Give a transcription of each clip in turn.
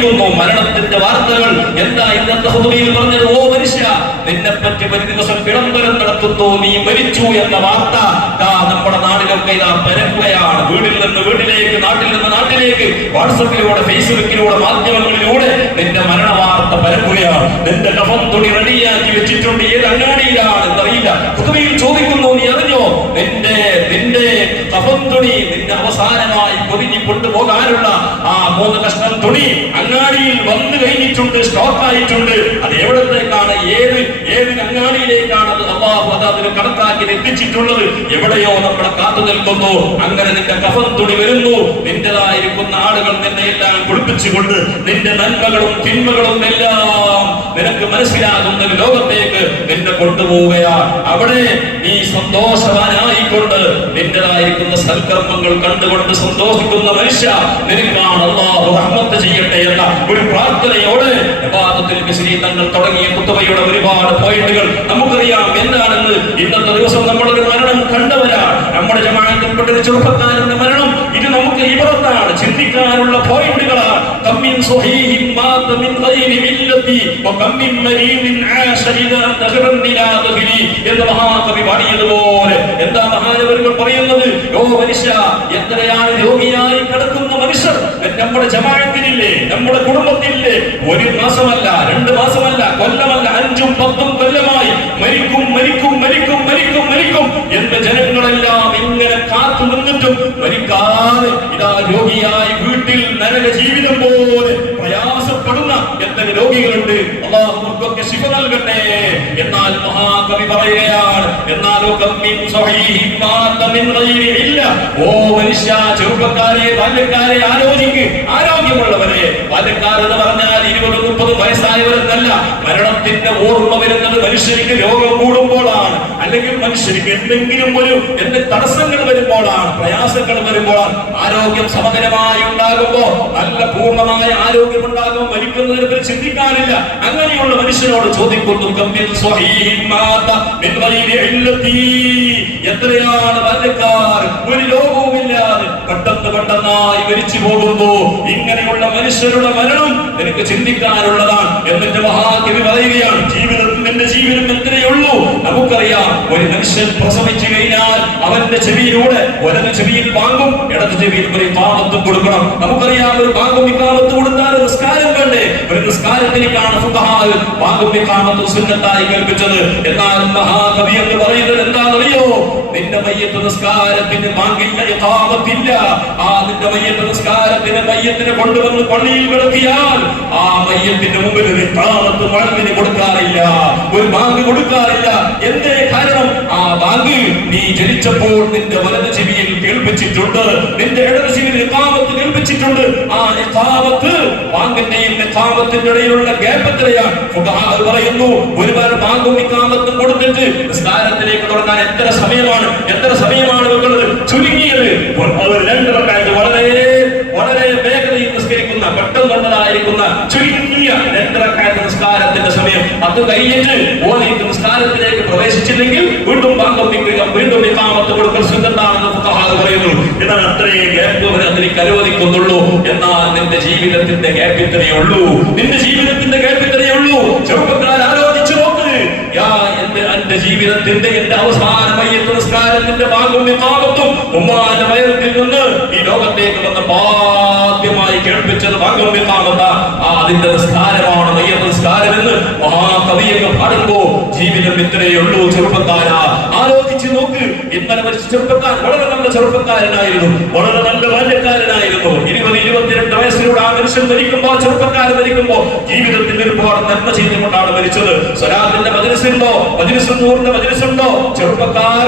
അറിയിക്കുന്നു മരണത്തിന്റെ വാർത്തകൾ. എന്താ ഇന്നത്തെ ഹുതുബയിൽ പറഞ്ഞത്? ഓ മനുഷ്യ, നിന്നെപ്പറ്റി ഒരു ദിവസം വിളംബരം നടത്തുന്നു, നീ മരിച്ചു എന്ന വാർത്ത നമ്മുടെ നാടിലൊക്കെ ഇതാ പരക്കുകയാണ്. വീട്ടിൽ നിന്ന് വീട്ടിലേക്ക്, നാട്ടിൽ നിന്ന് നാട്ടിലേക്ക്, വാട്സപ്പിലൂടെ, ഫേസ്ബുക്കിലൂടെ, മാധ്യമങ്ങളിലൂടെ നിന്റെ മരണ വാർത്ത പരക്കുകയാണ്. നിന്റെ കഫൻ തുണി റെഡിയാക്കി വെച്ചിട്ടുണ്ട്. ഏത് അങ്ങാടിയിലാണ് എന്നറിയില്ല. ഹുതുബയിൽ ചോദിക്കുന്നു, നീ അറിഞ്ഞോ നിന്റെ കഫൻ തുണി നിന്റെ അവസാനമായി പൊതിഞ്ഞു കൊണ്ടുപോകാനുള്ള ആ 3 കഷ്ണം തുണി അങ്ങാടിയിൽ വന്നു കഴിഞ്ഞിട്ടുണ്ട്, സ്റ്റോക്ക് ആയിട്ടുണ്ട്. അത് എവിടത്തേക്കാണ്, ഏത് അങ്ങാടിയിലേക്കാണ് അല്ലാഹു അതിന് കണക്കാക്കി എത്തിച്ചിട്ടുള്ളത്? എവിടെയോ നമ്മളെ കാത്തു നിൽക്കുന്നു. അങ്ങനെ നിന്റെ കഫൻ തുണി വരുന്നു. നിന്റേതായിരിക്കുന്ന ആളുകൾ നിന്നെ എല്ലാം കുളിപ്പിച്ചുകൊണ്ട് നിന്റെ നന്മകളും തിന്മകളും എല്ലാം നിനക്ക് മനസ്സിലാകുന്ന ലോകത്തേക്ക് നിന്നെ കൊണ്ടുപോവുകയാണ്. അവിടെ നീ സന്തോഷവാനായിക്കൊണ്ട് നിന്റേതായിരിക്കുന്ന സൽക്കർമ്മങ്ങൾ കണ്ടുകൊണ്ട് സന്തോഷിക്കുന്ന മനുഷ്യ, നിനക്കാണ് അല്ലാഹു റഹ്മത്ത് ചെയ്യട്ടെ എന്ന ഒരു പ്രാർത്ഥനയോടെ തങ്ങൾ തുടങ്ങിയ ഖുതുബയുടെ ഒരുപാട് പോയിന്റുകൾ നമുക്കറിയാം എന്താണെന്ന്. ഇന്നത്തെ ദിവസം നമ്മളൊരു മരണം കണ്ടവരാണ്. നമ്മുടെ ജമാഅത്തിൽപ്പെട്ട ഒരു ചെറുപ്പക്കാരന്റെ മരണം ഇത് നമുക്ക് ഇബറത്താണ്, ചിന്തിക്കാനുള്ള പോയിന്റുകളാണ്. കമ്മിൻ സ്വഹീഹിൻ മാത മിൻ ഗൈരി ഇല്ലതി വകമ്മിൻ മരീദിൻ ആശ ഇദാ ദഖറൻ നിലാദഹി എന്ന മഹാകവി പാടിയതുപോലെ എന്താ മഹാനവരുകൾ പറയുന്നത്? ഓ മനുഷ്യ, എത്രയാണ് രോഗിയായി കിടക്കുന്ന മനുഷ്യർ നമ്മുടെ ജമാഅത്തിനില്ലേ, നമ്മുടെ കുടുംബത്തിനില്ലേ? 1 മാസമല്ല, 2 മാസമല്ല, കൊല്ലമല്ല, 5ഉം 10ഉം കൊല്ലമായി മരിക്കും മരിക്കും മരിക്കും മരിക്കും മരിക്കും എന്ന് ജനങ്ങളെല്ലാം ഇങ്ങനെ കാത്തു നിന്നിട്ടും മരിക്കാതെ ഇതാ രോഗിയായി വീട്ടിൽ നരക ജീവിതം പോലെ പ്രയാസപ്പെടുന്ന എത്ര രോഗികളുണ്ട്. അല്ലാഹുവൊക്കെ ശിഫ നൽകട്ടെ. എന്നാൽ മഹാകവി പറയുകയാണ്, എന്നാലോ കമ്മിൻ സ്വഹീഹിൻ മാത മിൻ ഗൈരി ഇല്ല. ഓ മനുഷ്യ, ചെറുപ്പക്കാരെ, ബാല്യക്കാരെ ആലോചിക്ക്. ആരോഗ്യമുള്ളവരെ, ബാല്യക്കാർ എന്ന് പറഞ്ഞാൽ 20-30 വയസ്സായവരെന്നല്ല. മരണത്തിന്റെ ഓർമ്മ വരുന്നത് മനുഷ്യർക്ക് രോഗം കൂടുമ്പോഴാണ്, അല്ലെങ്കിൽ മനുഷ്യർക്ക് എന്തെങ്കിലും തടസ്സങ്ങൾ വരുമ്പോഴാണ്, പ്രയാസങ്ങൾ വരുമ്പോഴാണ്. ആരോഗ്യം സമഗ്രമായി ഉണ്ടാകുമ്പോ, നല്ല പൂർണ്ണമായ ആരോഗ്യം ഉണ്ടാകുമ്പോൾ മരിക്കുന്നതിനെ പറ്റി ചിന്തിക്കാനില്ല. അങ്ങനെയുള്ള മനുഷ്യനോട് ചോദിക്കുന്നു, എത്രയാണ് ബാല്യക്കാർ ഒരു രോഗവുമില്ലാതെ പെട്ടെന്നായി മരിച്ചു പോകുന്നു. ഇങ്ങനെയുള്ള മനുഷ്യരുടെ മരണം എനിക്ക് ചിന്തിക്കാനുള്ളതാണ് എന്നിട്ട് മഹാകവി പറയുകയാണ്. നിന്റെ ജീവിതം എത്രയുള്ളൂ? നമുക്കറിയാം, ഒരു മനുഷ്യൻ പ്രസവിച്ചു കഴിഞ്ഞാൽ അവന്റെ ചെവിയിലൂടെ വലത് ചെവിയിൽ ബാങ്കും ഇടത് ചെവിയിൽ ഒരു ഇഖാമത്തും കൊടുക്കണം. നമുക്കറിയാം, ഒരു ബാങ്കും ഇഖാമത്ത് കൊടുത്താൽ നിസ്കാരം വേണ്ടേ? ഒരു നിസ്കാരത്തിലേക്കാണ് ഫുഖഹാ ബാങ്കും ഇഖാമത്തും സുന്നത്തായി കൽപ്പിച്ചത്. എന്നാൽ മഹാകവി എന്ന് പറയുന്നത് എന്താണെന്നറിയോ? നിന്റെ മയ്യത്ത് നിസ്കാരത്തിന് ബാങ്കില്ല, ഇഖാമത്തില്ല. നിന്റെ മയ്യത്ത് നിസ്കാരത്തിന് മയ്യത്തിനെ കൊണ്ടുവന്ന് പള്ളിയിൽ കിടത്തിയാൽ ആ മയ്യത്തിന്റെ മുമ്പിൽ ഒരു ഇഖാമത്ത് മുഅദ്ദിന് കൊടുക്കാറില്ല, ഒരു ബാങ്ക് കൊടുക്കാറില്ല. എന്തേ കാരണം? ആ ബാങ്ക് നീ ജനിച്ചപ്പോൾ നിന്റെ വലത് ചെവിയിൽ കേൾപ്പിച്ചിട്ടുണ്ട്, നിന്റെ ഇടത് ചെവിയിൽ ഇഖാമത്ത് കേൾപ്പിച്ചിട്ടുണ്ട്. ആ ഇഖാമത്ത്, ബാങ്കിന്റെയും ഇഖാമത്തിന്റെ ഇടയിലുള്ള ഗ്യാപ്പ് എത്രയാണ്? ഫുഖഹാ പറയുന്നു, ഒരുപാട് ബാങ്കും ഇഖാമത്തും കൊടുത്തിട്ട് നിസ്കാരത്തിലേക്ക് തുടങ്ങാൻ എത്ര സമയമാണ് വെക്കുന്നത്? ചുരുങ്ങിയത് അവർ 2 റക്അത്ത് വളരെ വേഗതയിൽ നിസ്കരിക്കുന്ന, പെട്ടെന്നുള്ളതായിരിക്കുന്ന ചുരുങ്ങിയ 2 റക്അത്ത് നിസ്കാരത്തിന്റെ സമയം. അത് കഴിഞ്ഞിട്ട് ഓലേക്ക് നിസ്കാരത്തിലേക്ക് പ്രവേശിച്ചില്ലെങ്കിൽ വീണ്ടും വീണ്ടും ഇഖാമത്ത് കൊടുക്കൽ സുന്നത്താണെന്ന് ഫുഖഹാ പറയുന്നു. എന്നാൽ അത്രയേ ഗ്യാപ്പ് അവർ അതിലേക്ക് അനുവദിക്കുന്നുള്ളൂ. എന്നാൽ നിന്റെ ജീവിതത്തിന്റെ ഗ്യാപ്പ് ഇത്രയേ ഉള്ളൂ. നിന്റെ ജീവിതത്തിന്റെ ഗ്യാപ്പ് ഇത്രയേ ഉള്ളൂ. ചെറുപ്പക്കാർ ആലോചിച്ചു നോക്ക്. എന്റെ ജീവിതത്തിന്റെ എന്റെ അവസാന മയ്യത്ത് നിസ്കാരത്തിന്റെ ഭാഗവും ഇഖാമത്തും ഉമ്മാന്റെ വയറിൽ നിന്ന് ഈ ലോകത്തേക്ക് വന്ന ആദ്യമായി കേൾപ്പിച്ചത് ഭാഗവും ഇഖാമത്ത. അതിന്റെ നിസ്കാരമാണ് മയ്യത്ത് നിസ്കാരം എന്ന് മഹാകവിയൊക്കെ പാടുമ്പോ ജീവിതം ഇത്രയേ ഉള്ളൂ. ചെറുപ്പക്കാരാ, ആലോചിച്ച് നോക്ക്. ഇന്നലെ മരിച്ച ചെറുപ്പക്കാരൻ വളരെ നല്ല ചെറുപ്പക്കാരനായിരുന്നു, വളരെ നല്ല ബാല്യക്കാരനായിരുന്നു. 20-22 വയസ്സിലൂടെ ആ മനുഷ്യൻ മരിക്കുമ്പോ, ചെറുപ്പക്കാരൻ മരിക്കുമ്പോ ജീവിതത്തിൽ ഒരുപാട് നന്മ ചെയ്തുകൊണ്ടാണ് മരിച്ചത്. സ്വലാത്തിന്റെ മജ്‌ലിസുണ്ടോ, മജ്‌ലിസുന്നൂറിന്റെ മജ്‌ലിസുണ്ടോ? ചെറുപ്പക്കാർ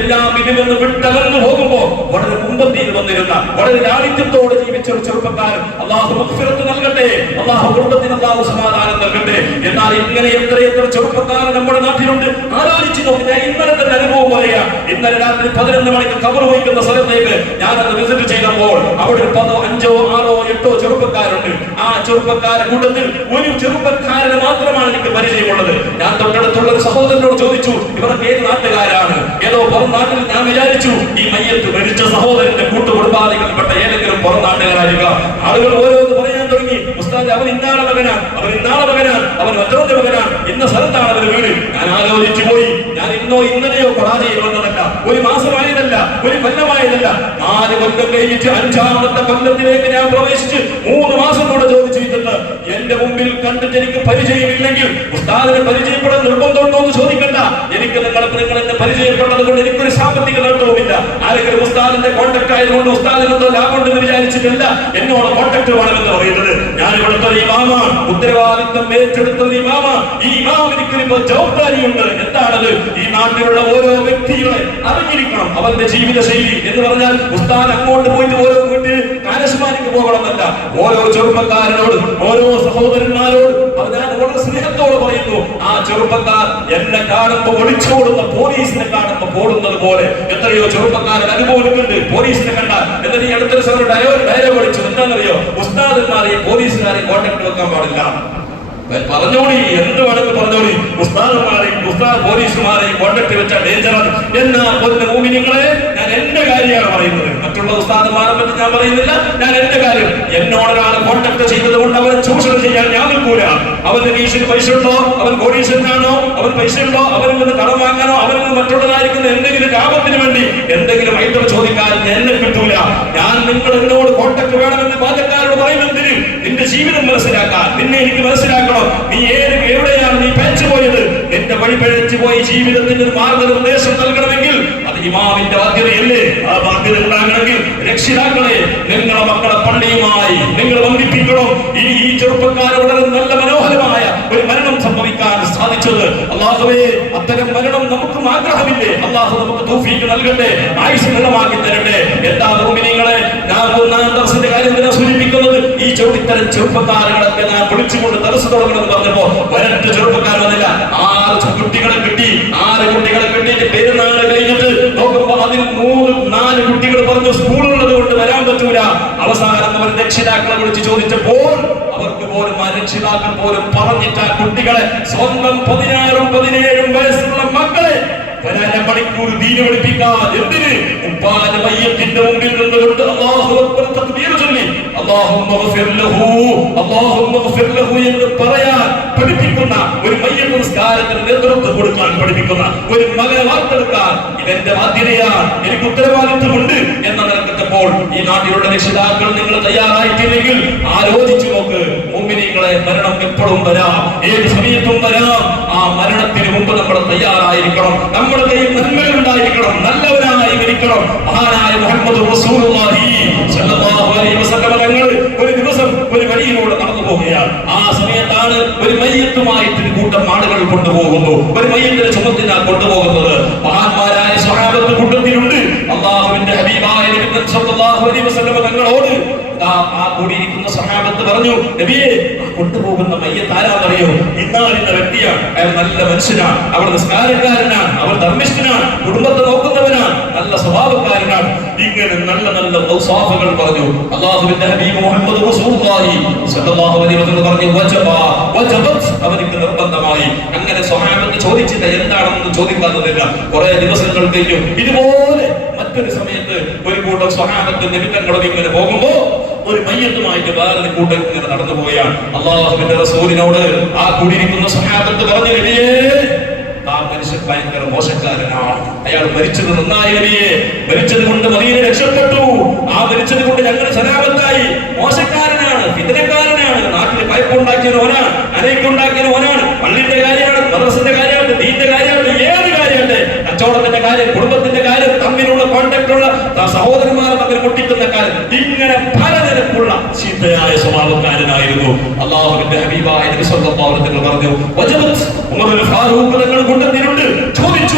എല്ലാം ഇതിൽ നിന്ന് വിട്ടകന്നു പോകുമ്പോ വളരെ മുമ്പന്തിയിൽ വന്നിരുന്ന, വളരെ ലാളിത്യത്തോടെ ജീവിച്ച ഒരു ചെറുപ്പക്കാരൻ അല്ലാഹു മഗ്ഫിറത്ത് നൽകട്ടെ, അല്ലാഹു കുടുംബത്തിന് അല്ലാഹു സമാധാനം നൽകട്ടെ. എന്നാൽ ഇങ്ങനെ എത്ര ചെറുപ്പക്കാർ നമ്മുടെ നാട്ടിലുണ്ട്. ആലോചിച്ച് നോക്കി. ഞാൻ ഇന്നലെ തന്നെ അനുഭവം പറയാം. ഇന്നലെ രാത്രി 11 മണിക്ക് ഖബർ വഹിക്കുന്ന സ്ഥലത്തേക്ക് ഞാനത് വിസിറ്റ് ചെയ്തപ്പോൾ അവിടെ 5, 6, 8 ചെറുപ്പക്കാരുണ്ട്. ആ ചെറുപ്പക്കാരുടെ കൂട്ടത്തിൽ ഒരു ചെറുപ്പക്കാരന് മാത്രമാണ് എനിക്ക് പരിചയമുള്ളത്. ഞാൻ തൊട്ടടുത്തുള്ള ഒരു സഹോദരനോട് ചോദിച്ചു, ഇവർക്ക് ഏത് നാട്ടുകാരാണ്? ഏതോ പുറം നാട്ടിൽ. ഞാൻ വിചാരിച്ചു ഈ മയ്യത്ത് മരിച്ച സഹോദരന്റെ കൂട്ടുകുടുംബാദികൾപ്പെട്ട ഏതെങ്കിലും പുറം നാട്ടുകാരായിരിക്കാം. ആളുകൾ ഓരോന്ന് പറയാൻ തുടങ്ങി. ഉസ്താദ് ചോദിച്ചിട്ട് അവൻ ഇന്നാളെ മകനാണ്, അവൻ ഇന്നാളെ മകനാണ്, അവൻ മറ്റൊന്റെ മകനാണ്, ഇന്ന സ്ഥലത്താണ് അവന് വീട്. ഞാൻ ആലോചിച്ചു പോയി, ഞാൻ ഇന്നോ ഇന്നലെയോ പരാജയം വന്നതല്ല, ഒരു മാസമായതല്ല, ഒരു കൊല്ലമായതല്ല, 4 കൊല്ലം കഴിഞ്ഞിട്ട് 5ാമത്തെ കൊല്ലത്തിലേക്ക് ഞാൻ പ്രവേശിച്ച് 3 മാസം കൂടെ ചോദിച്ചിട്ടുണ്ട്. എന്റെ മുമ്പിൽ കണ്ടിട്ട് എനിക്ക് പരിചയമില്ലെങ്കിൽ ഉസ്താദിനെ പരിചയപ്പെടാൻ നിർബന്ധമുണ്ടോ എന്ന് ചോദിക്കണ്ട. എനിക്ക് നിങ്ങൾ എന്നെ പരിചയപ്പെട്ടത് കൊണ്ട് എനിക്കൊരു സാമ്പത്തിക നേട്ടവുമില്ല. ആരെങ്കിലും ഉസ്താദിന്റെ കോൺടാക്ട് ആയതുകൊണ്ട് ഉസ്താദിനെന്തോ ലാഭമുണ്ടെന്ന് വിചാരിച്ചിട്ടില്ല എന്നോട് കോൺടാക്ട് വേണമെന്ന് പറയുന്നത്. ഞാൻ ഇവിടുത്തെ ഒരു ഇമാമാണ്, ഉത്തരവാദിത്വം ഏറ്റെടുത്ത ഒരു ഇമാമാണ്. ഈ ഇമാമിനിക്ക് ഇപ്പോൾ ജവാബ്ദാരിയുണ്ട്. എന്താണത്? ഈ നാട്ടിലുള്ള ഓരോ വ്യക്തികളെ അറിഞ്ഞിരിക്കണം, അവന്റെ ജീവിത ശൈലി എന്ന് പറഞ്ഞാൽ ഉസ്താദ് അങ്ങോട്ട് പോയിട്ട് ഓരോ വീട്ടിൽ കാരസ്മാനിക്ക് പോകണമെന്നല്ല. ഓരോ ചെറുപ്പക്കാരനോട്, ഓരോ സഹോദരന്മാരോട് ഞാൻ വളരെ സ്നേഹത്തോട് പറയുന്നു, ആ ചെറുപ്പക്കാർ എന്നെ കാണുമ്പോൾ ഒളിച്ചോടുന്ന പോലീസിനെ കാണുമ്പോൾ ഓടുന്നത് പോലെ എത്രയോ ചെറുപ്പക്കാരൻ അനുഭവിക്കുന്നുണ്ട്. പോലീസിനെ കണ്ടാൽ എന്നിട്ട് ഈ അടുത്തൊരു സമയം ഡയലോഗ് അടിച്ചു. എന്താണെന്നറിയോ? ഉസ്താദന്മാരെയും പോലീസുകാരെയും കോൺടാക്ട് വെക്കാൻ പാടില്ല. പറഞ്ഞോളി, എന്ത് വേണമെന്ന് പറഞ്ഞോളി. ഉസ്താദന്മാരെയും പോലീസുമാരെയും കോൺടാക്ട് വെച്ചാൽ ഡേഞ്ചറാണ്. എന്നാ പൊന്നു മോമിനികളെ, ഞാൻ എന്റെ കാര്യമാണ് പറയുന്നത്, മറ്റുള്ള ഉസ്താദന്മാരെ പറ്റി ഞാൻ പറയുന്നില്ല. ഞാൻ എന്റെ കാര്യം, എന്നോട് ഒരാൾ കോൺടാക്ട് ചെയ്തത് കൊണ്ട് അവനെ ചൂഷണം ചെയ്യാൻ ഞാൻ നിൽക്കൂല. അവന്റെ കീശിൽ പൈസ ഉണ്ടോ, അവൻ കോടീശ്വരനാണോ, അവൻ പൈസ ഉണ്ടോ, അവനിൽ നിന്ന് കടം വാങ്ങാനോ, അവനിൽ നിന്ന് മറ്റുള്ളതായിരിക്കുന്ന എന്തെങ്കിലും ലാഭത്തിന് വേണ്ടി എന്തെങ്കിലും ഐറ്റം ചോദിക്കാൻ എന്നെ കിട്ടൂല. ഞാൻ നിങ്ങൾ എന്നോട് കോൺടാക്ട് വേണമെന്ന് പാചകക്കാരോട് പറയുന്നതിന് നിന്റെ ജീവിതം മനസ്സിലാക്കാൻ, നിന്നെ എനിക്ക് മനസ്സിലാക്കണം. നീ എവിടെയാണ് നീ പഴച്ചു പോയത്? നിന്റെ വഴി പഴച്ചു പോയി ജീവിതത്തിന്റെ ഒരു മാർഗനിർദ്ദേശം നൽകണമെങ്കിൽ അത് ഇമാമിന്റെ ബാധ്യതയല്ലേ? ആ ബാധ്യത ഉണ്ടാകണമെങ്കിൽ രക്ഷിതാക്കളെ, നിങ്ങളെ മക്കളെ പള്ളിയുമായി നിങ്ങൾ ബന്ധിപ്പിക്കണം. ഇനി ഈ ചെറുപ്പക്കാരെ വളരെ നല്ല മനോഹരമായ ഒരു മരണം സംഭവിക്കാൻ സാധിച്ചത് അല്ലാഹുവേ, അത്തരം മരണം നമുക്കും ആഗ്രഹമില്ലേ? അല്ലാഹു നമുക്ക് തൗഫീഖ് നൽകട്ടെ, ആയുസ് നീളമാക്കി തരട്ടെ. എന്താ മുഅ്മിനീങ്ങളെ, ഞാൻ ദർസിന്റെ കാര്യം തന്നെ സൂചിപ്പിക്കുന്നത്, ഈ ഇത്തരം ചെറുപ്പക്കാരുകളൊക്കെ ഞാൻ വിളിച്ചുകൊണ്ട് ദർസ് തുടങ്ങണമെന്ന് പറഞ്ഞപ്പോ ഒരൊറ്റ ചെറുപ്പക്കാർ വന്നില്ല. 6 കുട്ടികളെ കിട്ടി. 6 കുട്ടികളെ കിട്ടിയിട്ട് പെരുന്നാൾ കഴിഞ്ഞിട്ട് നോക്കുമ്പോ അതിൽ 4 കുട്ടികൾ പറഞ്ഞു സ്കൂളുള്ളത് കൊണ്ട് വരാൻ പറ്റൂല. അവസാനം അവർ രക്ഷിതാക്കളെ വിളിച്ച് ചോദിച്ചപ്പോൾ അവർക്ക് പോലും ആ രക്ഷിതാക്കൾ പോലും പറഞ്ഞിട്ട് ആ കുട്ടികളെ, സ്വന്തം 16ഉം 17ഉം വയസ്സുള്ള മക്കളെ 2 മണിക്കൂർ ദീന പഠിപ്പിക്കാൻ, എന്തിന്? ഉപ്പാന്റെ മയ്യത്തിന്റെ മുമ്പിൽ നിന്നുകൊണ്ട് അല്ലാഹു അക്ബർ തക്ബീർ ചൊല്ലി അല്ലാഹുമ്മ ഗഫിർ ലഹു, അല്ലാഹുമ്മ ഗഫിർ ലഹു എന്ന് പറയാൻ പഠിപ്പിക്കുന്ന, ഒരു മയ്യത്ത് നിസ്കാരത്തിന് നേതൃത്വം കൊടുക്കാൻ പഠിപ്പിക്കുന്ന ഒരു മകനെ വാർത്തെടുക്കാൻ ഇതെന്റെ ബാധ്യതയാണ്, എനിക്ക് ഉത്തരവാദിത്വമുണ്ട് എന്ന നിലക്കെത്തപ്പോൾ ഈ നാട്ടിലുള്ള രക്ഷിതാക്കൾ നിങ്ങൾ തയ്യാറായിട്ടില്ലെങ്കിൽ ആലോചിച്ചു നോക്ക്. മുഅ്മിനീങ്ങളെ, മരണം എപ്പോഴും വരാം, ഏത് സമയത്തും വരാം. ആ മരണത്തിന് മുമ്പ് നമ്മൾ തയ്യാറായിരിക്കണം. നമ്മുടെ കയ്യിൽ നന്മകൾ ഉണ്ടായിരിക്കണം, നല്ലവരായി മരിക്കണം. മഹാനായ മുഹമ്മദ് റസൂലുള്ളാഹി സ്വല്ലല്ലാഹു അലൈഹി വസല്ലം തങ്ങൾ ഒരു ദിവസം ഒരു വഴിയിലൂടെ നടന്നു പോവുകയാണ്. ആ സമയത്താണ് ഒരു മയ്യത്തുമായിട്ട് കൂട്ടം ആളുകൾ കൊണ്ടുപോകുന്നു. ഒരു മയ്യത്തിനെ ചുമത്തിനാണ് കൊണ്ടുപോകുന്നത്. മഹാന്മാരായ സ്വഹാബത്ത് കൂട്ടത്തിലുണ്ട്. അല്ലാഹുവിന്റെ ഹബീബായ നബി സല്ലല്ലാഹു അലൈഹി വസല്ലം തങ്ങളോട് ആ കൂടിയിരിക്കുന്ന സ്വഹാബത്ത് പറഞ്ഞു, നബിയേ, കൊണ്ടുപോകുന്ന മയ്യത്ത് ആരാന്നറിയോ? ഇന്നാളിന്ന വ്യക്തിയാണ്, അയാൾ നല്ല മനുഷ്യനാണ്, അവൾ നിസ്കാരക്കാരനാണ്, അവൾ ധർമ്മിഷ്ഠനാണ്, കുടുംബത്തെ നോക്കുന്നവനാണ്, നല്ല സ്വഭാവക്കാരനാണ്. ഇങ്ങനെ നല്ല നല്ല ഔസാഫുകൾ പറഞ്ഞു. അല്ലാഹുവിന്റെ ഹബീബ് മുഹമ്മദ് റസൂലുള്ളാഹി സ്വല്ലല്ലാഹു അലൈഹി വസല്ലം പറഞ്ഞു, വജബത്, അവർക്ക് നിർബന്ധമായി. അങ്ങനെ സ്വഹാബത്ത് ചോദിച്ചില്ല, എന്താണെന്ന് ചോദിക്കാത്തതില്ല. കുറെ ദിവസങ്ങൾ കഴിഞ്ഞു. ഇതുപോലെ മറ്റൊരു സമയത്ത് ഒരു കൂട്ടം സ്വഹാബത്ത് നബി തങ്ങളും ഇങ്ങനെ പോകുമ്പോ ഒരു മയ്യത്തുമായിട്ട് വേറൊരു കൂട്ടം ഇങ്ങനെ നടന്നു പോവുകയാണ്. അല്ലാഹുവിന്റെ റസൂലിനോട് ആ കൂടിയിരിക്കുന്ന സ്വഹാബത്ത് പറഞ്ഞു, നബിയേ, ആ മനുഷ്യൻ ഭയങ്കര മോശക്കാരനാണ്, അയാൾ മരിച്ചത് നന്നായി നബിയേ, മരിച്ചത് കൊണ്ട് മദീന രക്ഷപ്പെട്ടു, ആ മരിച്ചത് കൊണ്ട് ഞങ്ങൾ സലാമത്തായി. മോശക്കാരനാണ്, ഫിത്നക്കാരനാണ്, നാട്ടിൽ പയപ്പുണ്ടാക്കിയത് ഓനാണ്, അനേക്കുണ്ടാക്കിയത് ഓനാണ്, പള്ളിന്റെ കാര്യമാണ്, മദ്രസന്റെ കാര്യമാണ്, ദീന്റെ കാര്യമാണ്, ഏത് കാര്യമുണ്ട്, കച്ചവടത്തിന്റെ കാര്യം, കുടുംബത്തിന്റെ കാര്യം, തമ്മിലുള്ള കോൺടാക്ട് ഉള്ള സഹോദരന്മാരെ തമ്മിൽ മുട്ടിക്കുന്ന കാര്യം, ഇങ്ങനെ പലതരത്തിലുള്ള ചീത്തയായ സ്വഭാവക്കാരനായിരുന്നു. അല്ലാഹുവിന്റെ ഹബീബായ നബി സല്ലല്ലാഹു അലൈഹി വസല്ലം പറഞ്ഞു, വജബത്, ഉമറുൽ ഫാറൂഖ് തങ്ങൾ കൊണ്ടുവന്നിട്ടുണ്ട്. ചോദിച്ചു,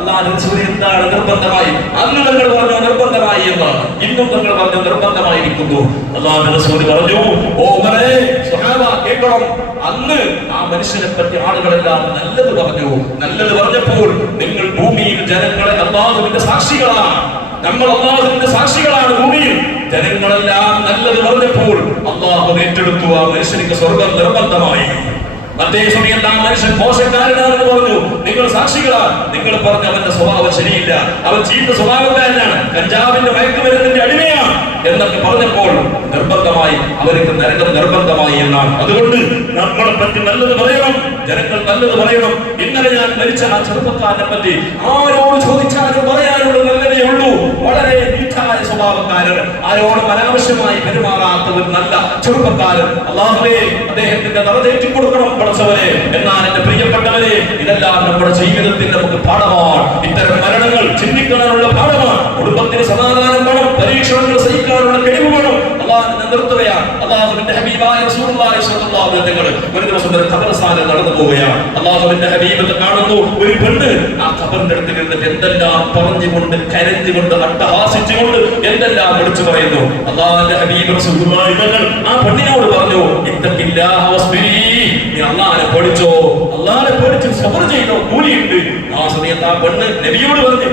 അല്ലാഹുവിന്റെ റസൂൽ എന്താണ് നിർബന്ധമായി? അന്ന് തങ്ങൾ പറഞ്ഞു നിർബന്ധമായി എന്ന്, ഇന്നും തങ്ങൾ പറഞ്ഞു നിർബന്ധമായിരിക്കുന്നു. അല്ലാഹുവിന്റെ റസൂൽ പറഞ്ഞു, ഓ ഉമറേ, സ്വഹാബ കേൾക്കണം, അന്ന് ആ മനുഷ്യനെ പറ്റി ആളുകളെല്ലാം നല്ലത് പറഞ്ഞു. നല്ലത് പറഞ്ഞപ്പോൾ നിങ്ങൾ ഭൂമിയിൽ ജനങ്ങളെ അല്ലാഹുവിന്റെ സാക്ഷികളാണ്, നമ്മൾ അല്ലാഹുവിന്റെ സാക്ഷികളാണ് ഭൂമിയിൽ. ജനങ്ങളെല്ലാം നല്ലത് പറഞ്ഞപ്പോൾ അല്ലാഹു ഏറ്റെടുത്തു, ആ മനുഷ്യനിക്ക് സ്വർഗം നിർബന്ധമായി. അതേസമയം ആ മനുഷ്യൻ മോശക്കാരനാണെന്ന് പറഞ്ഞു. നിങ്ങൾ സാക്ഷികളാണ്. നിങ്ങൾ പറഞ്ഞ അവന്റെ സ്വഭാവം ശരിയില്ല, അവൻ ചീത്ത സ്വഭാവക്കാരനാണ്, കഞ്ചാവിന്റെ മയക്കുമരുന്നിന്റെ അടിമയാണ് എന്നൊക്കെ പറഞ്ഞപ്പോൾ നിർബന്ധമായി അവർക്ക് നരകം നിർബന്ധമായി എന്നാണ്. അതുകൊണ്ട് നമ്മളെ പറ്റി നല്ലത് പറയണം, ജനങ്ങൾ നല്ലത് പറയണം. ഇന്നലെ ഞാൻ മരിച്ച ആ ചെറുപ്പക്കാരനെ പറ്റി ആരോട് ചോദിച്ചാലും പറയാനുള്ള നല്ലതേ ഉള്ളൂ. വളരെ നീറ്റായ സ്വഭാവക്കാരൻ, ആരോടും അനാവശ്യമായി പെരുമാറാത്ത ഒരു നല്ല ചെറുപ്പക്കാരൻ. അല്ലാഹുവേ, അദ്ദേഹത്തിന്റെ നിറവേറ്റി കൊടുക്കണം പഠിച്ചവരെ. എന്നാൽ എന്റെ പ്രിയപ്പെട്ടവരെ, ഇതെല്ലാം നമ്മുടെ ജീവിതത്തിൽ നമുക്ക് പാഠമാണ്. ഇത്തരം മരണങ്ങൾ ചിന്തിക്കാനുള്ള പാഠമാണ്. കുടുംബത്തിന് സമാധാനം വേണം, പരീക്ഷണങ്ങൾ സഹിക്കാനുള്ള കഴിവ് വേണം. അള്ളാഹുവിനെ നിർത്തുകയാണ്. അള്ളാഹുവിന്റെ ഹബീബായ റസൂലുള്ളാഹി സ്വല്ലല്ലാഹു അലൈഹി വസല്ലം ഒരു ദിവസം ഒരു ഖബർസ്ഥാനിൽ നടന്നു പോവുകയാണ്. അള്ളാഹുവിന്റെ ഹബീബ് കാണുന്നു ഒരു പെണ്ണ് ആ ഖബറിന്റെ അടുത്ത് ഇരുന്നിട്ട് എന്തെല്ലാം പറഞ്ഞുകൊണ്ട്, കരഞ്ഞുകൊണ്ട്, അട്ടഹാസിച്ചുകൊണ്ട് എന്തെല്ലാം വിളിച്ചു പറയുന്നു. അള്ളാഹുവിന്റെ ഹബീബ് റസൂലുള്ളാഹി തങ്ങൾ ആ പെണ്ണിനോട് പറഞ്ഞു, ഇത്തഖില്ലാഹ വസ്ബിരി, നീ അള്ളാഹനെ പഠിച്ചോ, അള്ളാഹനെ പഠിച്ച് സബർ ചെയ്തോ, കൂലിയുണ്ട്. ആ സമയത്ത് ആ പെണ്ണ് നബിയോട് പറഞ്ഞു,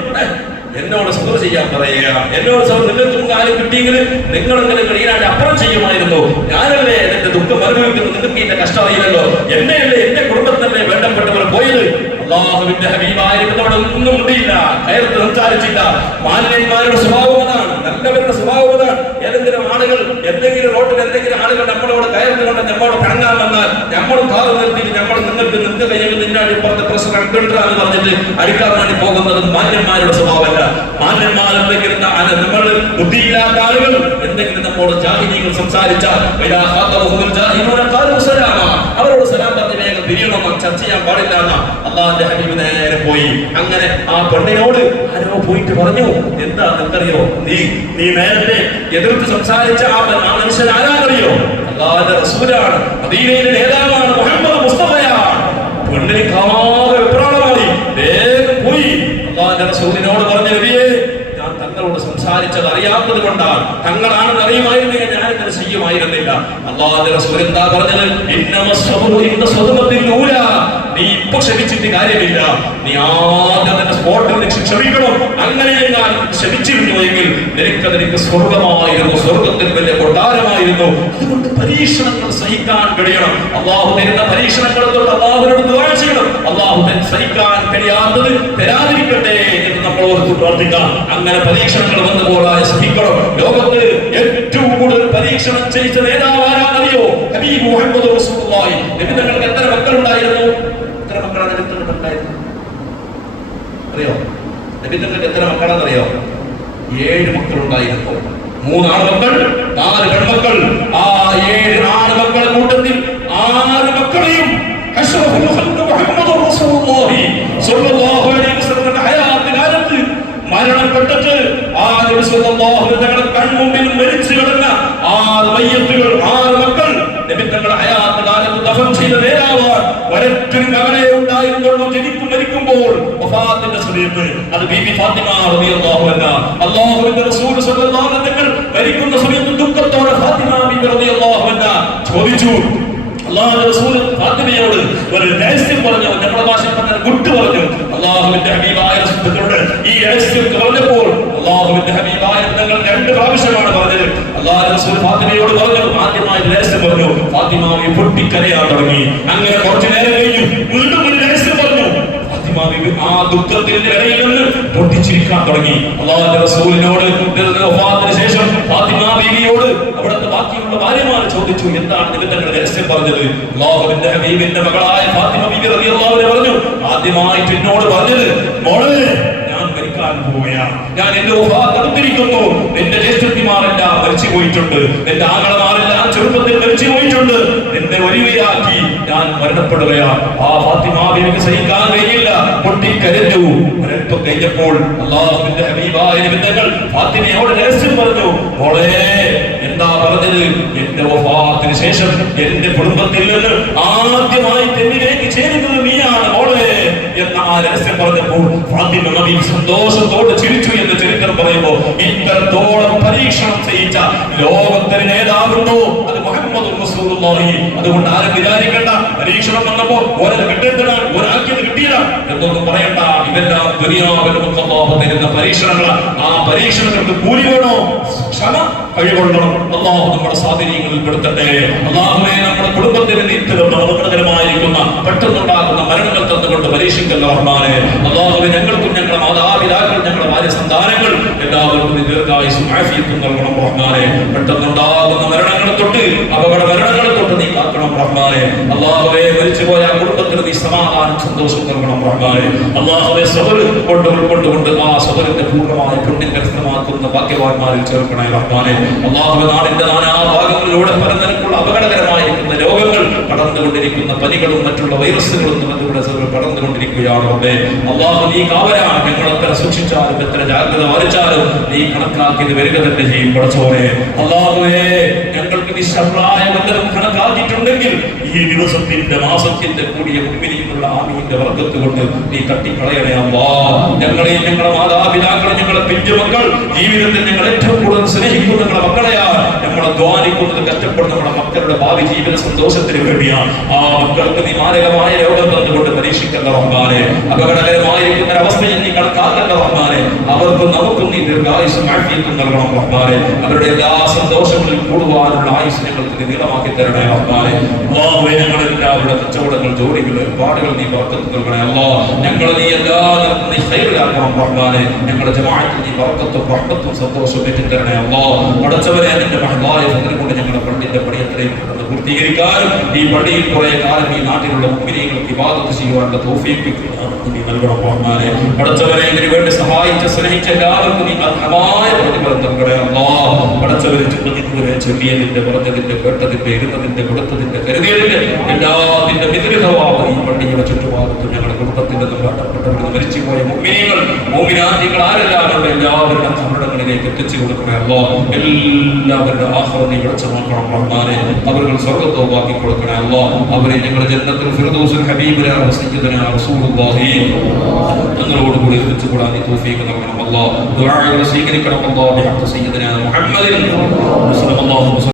എന്നോട് സബർ ചെയ്യാൻ പറയുക, എന്നോട് സബർ, നിങ്ങൾക്ക് കാലം കിട്ടിയെങ്കിൽ നിങ്ങളെങ്ങനെ ക്ലീനായിട്ട് അപ്പുറം ചെയ്യുമായിരുന്നു. ഞാനല്ലേ എന്റെ ദുഃഖം അനുഭവിക്കുന്നു, നിങ്ങൾക്ക് എന്റെ കഷ്ടം അറിയില്ലല്ലോ. എന്നെയല്ലേ എന്റെ കുടുംബത്തിനല്ലേ വേണ്ടപ്പെട്ടവർ പോയത്. അള്ളാഹുവിന്റെ ഹബീബായിരുന്നവിടെ ഒന്നും മുണ്ടിയില്ല, കയർത്ത് സംസാരിച്ചില്ല. മാന്യന്മാരുടെ സ്വഭാവം അതാണ്, നല്ലവരുടെ സ്വഭാവം അതാണ്. ഏതെങ്കിലും ആളുകൾ എന്തെങ്കിലും റോട്ടിൽ എന്തെങ്കിലും ആളുകൾ നമ്മളോട് കയറുന്നുകൊണ്ട് നമ്മളോട് പിണങ്ങാൻ വന്നാൽ നമ്മൾ കാറ് നിർത്തിയിട്ട് നമ്മൾ നിങ്ങൾക്ക് കയ്യിൽ നിന്നാണ് ഇപ്പുറത്തെ പ്രശ്നം കണ്ടുകൊണ്ടിരാന്ന് പറഞ്ഞിട്ട് അടിക്കാൻ വേണ്ടി പോകുന്നത് മാന്യന്മാരുടെ സ്വഭാവമല്ല. മാന്യന്മാർ എന്തെങ്കിലും നമ്മൾ ബുദ്ധിയില്ലാത്ത ആളുകൾ എന്തെങ്കിലും നമ്മോട് ജാഹിലികൾ സംസാരിച്ചാൽ അവരോട് സലാം പറഞ്ഞ് വേഗം പിരിയണമെന്ന്, ചർച്ച ചെയ്യാൻ പാടില്ല എന്ന അള്ളാഹുവിന്റെ ഹബീബ് നേരെ പോയി. അങ്ങനെ ആ പെണ്ണിനോട് ആരോ പോയിട്ട് പറഞ്ഞു, എന്താ നിനക്കറിയോ, നീ നേരത്തെ എതിർത്ത് സംസാരിച്ച ആ മനുഷ്യൻ ആരാന്നറിയോ? അള്ളാഹുവിന്റെ റസൂലാണ്, മദീനയിലെ നേതാവാണ്, മുഹമ്മദ് മുസ്തഫയാണ്. പെണ്ണിന് കാതെ വെപ്രാളമായി വേഗം പോയി അള്ളാഹുവിന്റെ റസൂലിനോട് പറഞ്ഞു, നബിയേ, ഞാൻ തങ്ങളോട് സംസാരിച്ചത് അറിയാത്തത് കൊണ്ടാണ്, തങ്ങളാണെന്ന് അറിയുമായിരുന്നെങ്കിൽ ഞാൻ ഇങ്ങനെ ചെയ്യുമായിരുന്നില്ല. അള്ളാഹുവിന്റെ റസൂൽ എന്താ പറഞ്ഞത്? നീ ഇപ്പൊ ക്ഷമിച്ചിട്ട് കാര്യമില്ല, നീ ആദ്യം തന്നെ സ്പോട്ടിൽ വെച്ച് ക്ഷമിക്കണം. അങ്ങനെ ഞാൻ ക്ഷമിച്ചിരുന്നു എങ്കിൽ നിനക്ക് സ്വർഗമായിരുന്നു, സ്വർഗത്തിൽ വലിയ കൊട്ടാരമായിരുന്നു. അതുകൊണ്ട് പരീക്ഷണങ്ങൾ സഹിക്കാൻ കഴിയണം. അള്ളാഹു തരുന്ന പരീക്ഷണങ്ങളെ തൊട്ട് അള്ളാഹുവിനോട് ദുആ ചെയ്യണം. അള്ളാഹു സഹിക്കാൻ കഴിയാത്തത് തരാതിരിക്കട്ടെ എന്ന് നമ്മൾ ഓർത്ത് പ്രാർത്ഥിക്കാം. അങ്ങനെ പരീക്ഷണങ്ങൾ വന്നുപോലായ സഹിക്കണം. ലോകത്ത് ഏറ്റവും കൂടുതൽ പരീക്ഷണം ചെയ്ത നേതാവ് ആരാന്നറിയോ? ഹബീബ് മുഹമ്മദ് റസൂലുള്ളാഹി. നബി തങ്ങൾക്ക് എത്ര മക്കളുണ്ടായിരുന്നു? എത്ര മക്കളാണ് നബി തങ്ങൾക്ക് ഉണ്ടായിരുന്നത് അറിയോ? നബി തങ്ങൾക്ക് എത്ര മക്കളാണെന്നറിയോ? 7 മക്കളുണ്ടായിരുന്നു. 3 ആൺമക്കൾ, 4 പെൺമക്കൾ. ആ 7 ആൺമക്കളുടെ കൂട്ടത്തിൽ 6 മക്കളെയും അഷ്റഫുൽ ഖൽഖ് മുഹമ്മദ് റസൂലുള്ളാഹി സ്വല്ലല്ലാഹു അലൈഹി വസല്ലം ഹയാത്ത് കാലത്ത് മരണപ്പെട്ടിട്ട് ആ നബി സ്വല്ലല്ലാഹു അലൈഹി വസല്ലം കൺമുമ്പിൽ മരിച്ചു കിടന്ന 6 മയ്യത്തുകൾ, 6 മക്കൾ നബി തങ്ങളുടെ ഹയാത്ത് കാലത്ത് ദഫൻ ചെയ്ത നേതാവാണ്. ഒരൊറ്റൊരു മകനേ ഉണ്ടായിരുന്നുള്ളൂ. ജനിക്കും മരിക്കുമ്പോൾ വഫാത്തിന്റെ സമയത്ത് അത് ബീബി ഫാത്തിമ റളിയല്ലാഹു അൻഹാ. അല്ലാഹുവിന്റെ റസൂൽ സ്വല്ലല്ലാഹു അലൈഹി വസല്ലം മരിക്കുന്ന സമയത്ത് ദുഃഖത്തോടെ ഫാത്തിമ ബീബി റളിയല്ലാഹു അൻഹാ ചോദിച്ചു, അല്ലാഹുവിന്റെ റസൂൽ ഫാത്തിമയോട് ഒരു രഹസ്യം പറഞ്ഞു. നമ്മുടെ ഭാഷയിൽ പറഞ്ഞാൽ ഗുട്ട് പറഞ്ഞു. അല്ലാഹുവിന്റെ ഹബീബായ റസൂലിനോട് ഈ രഹസ്യം പറഞ്ഞപ്പോൾ അല്ലാഹുവിന്റെ ഹബീബായ തങ്ങൾ 2 പ്രാവശ്യമാണ് പറഞ്ഞത്. അല്ലാഹുവിന്റെ റസൂൽ ഫാത്തിമയോട് പറഞ്ഞു, ആദ്യമായി രഹസ്യം പറഞ്ഞു. ഫാത്തിമ പൊട്ടിക്കരയാൻ തുടങ്ങി. അങ്ങനെ കുറച്ചു നേരം കഴിഞ്ഞു വീണ്ടും ഒരു രഹസ്യം പറഞ്ഞു. ഫാത്തിമ ആ ദുഃഖത്തിന്റെ ഇടയിൽ നിന്ന് പൊട്ടിച്ചിരിക്കാൻ തുടങ്ങി. അല്ലാഹുവിന്റെ റസൂലിനോട് വഫാത്തിന് ശേഷം ഫാത്തിമ ബീവിയോട് അവിടുത്തെ ബാക്കിയുള്ള ഭാര്യമാർ ചോദിച്ചു, എന്താണ് നബി തങ്ങൾ രഹസ്യം പറഞ്ഞത്? അല്ലാഹുവിന്റെ ഹബീബിന്റെ മകളായ ഫാത്തിമ ബീവി റളിയല്ലാഹു അൻഹ പറഞ്ഞു, ആദ്യമായിട്ട് എന്നോട് പറഞ്ഞത്, മോളെ ഞാൻ മരിക്കാൻ പോവുകയാണ്, ഞാൻ എന്റെ വഫാത്ത് അടുത്തിരിക്കുന്നു, എന്റെ ജ്യേഷ്ഠത്തിമാരെല്ലാം മരിച്ചു പോയിട്ടുണ്ട്, എന്റെ ആങ്ങളമാരെല്ലാം ചെറുപ്പത്തിൽ മരിച്ചു പോയിട്ടുണ്ട്, എന്നെ ഒഴിവയാക്കി ഞാൻ മരണപ്പെടുകയാണ്. ആ ഫാത്തിമ ബീവിക്ക് സഹിക്കാൻ കഴിയില്ല, പൊട്ടിക്കരഞ്ഞു. ഒരൽപ്പം കഴിഞ്ഞപ്പോൾ അല്ലാഹുവിന്റെ ഹബീബായ നബി തങ്ങൾ ഫാത്തിമയോട് രഹസ്യം പറഞ്ഞു. മോളെ എന്താ പറഞ്ഞത്? എന്റെ വഫാത്തിന് ശേഷം എന്റെ കുടുംബത്തിൽ നിന്ന് ആദ്യമായി എന്നിലേക്ക് ചേരുന്നത് നീയാണ് മോളെ എന്ന ആ രഹസ്യം പറഞ്ഞപ്പോൾ ഫാത്തിമ നബി സന്തോഷത്തോടെ ചിരിച്ചു എന്ന് ചരിത്രം പറയുമ്പോൾ ഇത്രത്തോളം പരീക്ഷണം ചെയ്യിച്ച ലോകത്തിന് നേതാവുണ്ടോ? അത് മുഹമ്മദ് റസൂലുള്ളാഹി. അതുകൊണ്ട് ആരും വിചാരിക്കേണ്ട പരീക്ഷണം വന്നപ്പോൾ ഓരോ കിട്ടേണ്ടതാണ്, ഒരാക്കിയത് കിട്ടിയില്ല എന്നൊന്നും പറയണ്ട. ഇതെല്ലാം ദുനിയാവിൽ അല്ലാഹു തരുന്ന പരീക്ഷണങ്ങളാണ്. ആ പരീക്ഷണങ്ങൾക്ക് കൂലി വേണോ? ക്ഷമ കഴിവുകൊള്ളണം. അല്ലാഹു നമ്മുടെ സാധനങ്ങളിൽ പെടുത്തട്ടെ. അല്ലാഹുവേ, നമ്മുടെ കുടുംബത്തിന് നിത്യവും അപകടകരമായിരിക്കുന്ന പെട്ടെന്നുണ്ടാകുന്ന മരണങ്ങൾ തന്നുകൊണ്ട് പരീക്ഷിക്കല്ല റഹ്മാനെ. അല്ലാഹുവേ ഞങ്ങൾക്കും ഞങ്ങളുടെ മാതാപിതാക്കൾ ഞങ്ങളുടെ ഭാര്യ സന്താനങ്ങൾ എല്ലാവർക്കും ദീർഘായുസ്സും ആഫിയത്തും നൽകണം റഹ്മാനെ. പെട്ടെന്നുണ്ടാകുന്ന മരണങ്ങളെ തൊട്ട് അപകട മരണങ്ങളെ തൊട്ട് നീ കാക്കണം റഹ്മാനെ. അല്ലാഹുവേ മരിച്ചുപോയ കുടുംബത്തിന് നീ സമാധാനം സന്തോഷം നൽകണം റഹ്മാനെ. അല്ലാഹുവേ സബർ ഉൾക്കൊണ്ടുകൊണ്ട് ആ സബറിന്റെ പൂർണ്ണമായ പുണ്യം കരസ്ഥമാക്കുന്ന ഭാഗ്യവാന്മാരിൽ ചേർക്കണേ റഹ്മാനെ. അല്ലാഹുവേ നാടിന്റെ നാനാഭാഗങ്ങളിലൂടെ പലതരത്തിലുള്ള അപകടകരമായിരിക്കുന്ന രോഗങ്ങൾ കടന്നുകൊണ്ടിരിക്കുന്ന പനികളും മറ്റുള്ള വൈറസുകളും നമ്മുടെ കടന്നുകൊണ്ടിരിക്കുകയാണ് റബ്ബേ. അല്ലാഹു നീ കാവലാണ്. ഞങ്ങൾ എത്ര സൂക്ഷിച്ചാലും എത്ര ജാഗ്രത പാലിച്ചാലും നീ കണക്കാക്കിയത് വരിക തന്നെ ചെയ്യും പടച്ചോനെ. അല്ലാഹുവേ ഞങ്ങൾക്ക് നീ ശർറായ വല്ലതും കണക്കാക്കിയിട്ടുണ്ടെങ്കിൽ ഈ ദിവസത്തിന്റെ മാസത്തിന്റെ കൂടിയ മുമ്പിലുള്ള ആമീന്റെ വർഗത്ത് കൊണ്ട് നീ തട്ടിക്കളയണേ അല്ലാഹ്. ഞങ്ങളെയും ഞങ്ങളുടെ മാതാപിതാക്കളെ ഞങ്ങളുടെ പിഞ്ചുമക്കൾ ജീവിതത്തിൽ ഞങ്ങൾ ഏറ്റവും കൂടുതൽ സ്നേഹിക്കുന്ന ഞങ്ങളുടെ മക്കളെയാണ്. ഞങ്ങൾ അധ്വാനിക്കുന്നത് കഷ്ടപ്പെടുന്ന നമ്മുടെ മക്കളുടെ ഭാവി ജീവിത സന്തോഷത്തിന് വേണ്ടിയാണ്. ആ മക്കൾക്ക് നീ മാരകമായ രോഗം തന്നുകൊണ്ട് പരീക്ഷിക്കേണ്ട റഹ്മാനെ. അപകടകരമായിരിക്കുന്ന ഒരവസ്ഥയിൽ നീ കണക്കാക്കേണ്ട റഹ്മാനെ. അവർക്കും നമുക്കും നീ ദീർഘായുസ്സും ആഫിയത്തും നൽകണം റഹ്മാനെ. അവരുടെ എല്ലാ സന്തോഷങ്ങളിൽ കൂടുവാനുള്ള ആയുസ് ഞങ്ങൾക്ക് നീ നീളമാക്കി തരണേ റഹ്മാനെ. അല്ലാഹുവേ ഞങ്ങളെല്ലാവരുടെ കച്ചവടങ്ങൾ ജോലികൾ ഏർപ്പാടുകൾ നീ ബർക്കത്ത് നൽകണേ അല്ലാഹ്. ഞങ്ങൾ നീ എല്ലാ നീ ഖൈറാക്കണം റഹ്മാനെ. ഞങ്ങളുടെ ജമാഅത്തിൽ നീ ബർക്കത്തും റഹ്മത്തും സന്തോഷവും ഏറ്റിത്തരണേ അല്ലാഹ്. പടച്ചവനെ നിന്റെ മഹത്തായ ഫضل കൊണ്ട് ഞങ്ങളുടെ പള്ളിയുടെ പണി എത്രയും പൂർത്തീകരിക്കാനും ഈ പള്ളിയിൽ കുറെ കാലം ഈ നാട്ടിലുള്ള മുഅ്മിനീങ്ങൾക്ക് ഇബാദത്ത് ചെയ്യുവാനുള്ള തൗഫീഖ് നീ നൽകണം റഹ്മാനെ. പടച്ചവനെ ഇതിനു വേണ്ടി സഹായിച്ച സ്നേഹിച്ച എല്ലാവർക്കും നീ അർഹമായ പ്രതിഫലം നൽകണേ അല്ലാഹ്. പടച്ചവനെ ചിന്തതിന്റെ ചെറിയതിന്റെ പറഞ്ഞതിന്റെ കേട്ടതിന്റെ ഇരുന്നതിന്റെ കൊടുത്തതിന്റെ കരുതിയതിന്റെ എല്ലാത്തിന്റെ മിഥുനഭാവം ഈ പള്ളിയുടെ ചുറ്റുഭാഗത്തും ഞങ്ങളുടെ കുടുംബത്തിന്റെ ബന്ധപ്പെട്ടവരുടെ മരിച്ചുപോയ മുഅ്മിനീങ്ങൾ മുഅ്മിനാത്തുകൾ ആരെല്ലാവരുടെ എല്ലാവരുടെ ഖബറുകളിലേക്ക് എത്തിച്ചു കൊടുക്കണേ അല്ലാഹ്. എല്ലാവരുടെ ആഖിറത്ത് നീ വെളിച്ചമാക്കണം റഹ്മാനെ. അവർക്ക് സ്വർഗ്ഗത്തോബാക്കി കൊടുക്കണേ അല്ലാഹ്. അവരെ ഞങ്ങളുടെ ജന്നത്തുൽ ഫിർദൗസിൽ ഹബീബുനാ സയ്യിദുനാ റസൂലുള്ളാഹി ഞങ്ങളോട് കൂടി ഒരുമിച്ചുകൂടാൻ നീ തൗഫീഖ് നൽകണം അല്ലാഹ്. ദുആകൾ സ്വീകരിക്കണം അല്ലാഹ്. ബിഹഖ് സയ്യിദുനാ മുഹമ്മദിൻ സ്വല്ലല്ലാഹു